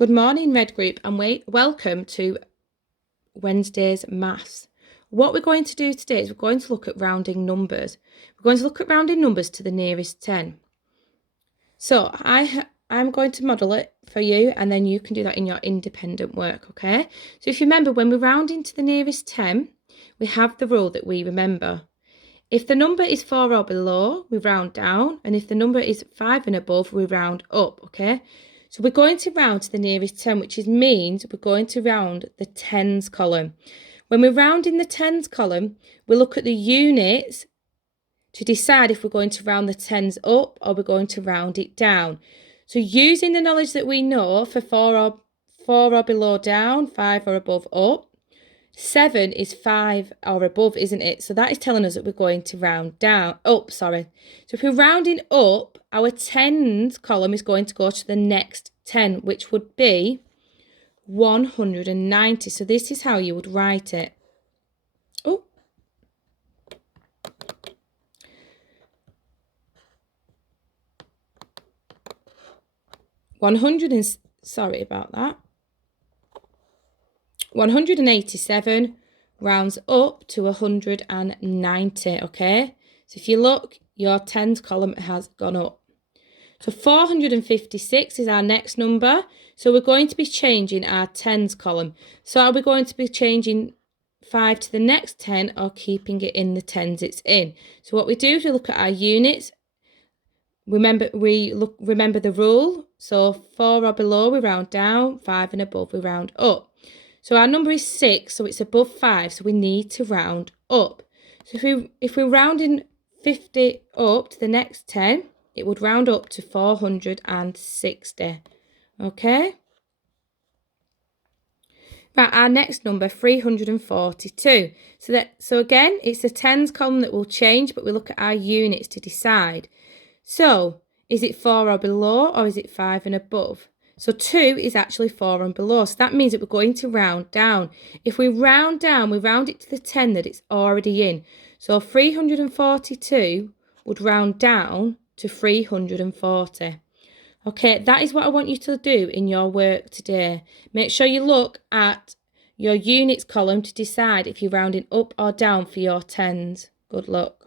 Good morning, Red Group, and welcome to Wednesday's Maths. What we're going to do today is we're going to look at rounding numbers. We're going to look at rounding numbers to the nearest 10. So I'm going to model it for you, and then you can do that in your independent work, okay? So if you remember, when we're rounding to the nearest 10, we have the rule that we remember. If the number is 4 or below, we round down, and if the number is 5 and above, we round up, okay? So we're going to round to the nearest 10, which means we're going to round the tens column. When we're rounding the tens column, we look at the units to decide if we're going to round the tens up or we're going to round it down. So using the knowledge that we know for 4 or below down, 5 or above up, 7 is 5 or above, isn't it? So that is telling us that we're going to round up. So if we're rounding up, our tens column is going to go to the next 10, which would be 190. So this is how you would write it. Oh. Sorry about that. 187 rounds up to 190, okay? So if you look, your tens column has gone up. So 456 is our next number. So we're going to be changing our tens column. So are we going to be changing 5 to the next 10 or keeping it in the tens it's in? So what we do is we look at our units. Remember the rule. So 4 or below, we round down. 5 and above, we round up. So our number is 6, so it's above 5, so we need to round up. So if we're rounding 50 up to the next 10, it would round up to 460. Okay? Right, our next number, 342. So again, it's the tens column that will change, but we look at our units to decide. So, is it 4 or below, or is it 5 and above? So 2 is actually 4 and below. So that means that we're going to round down. If we round down, we round it to the 10 that it's already in. So 342 would round down to 340. Okay, that is what I want you to do in your work today. Make sure you look at your units column to decide if you're rounding up or down for your tens. Good luck.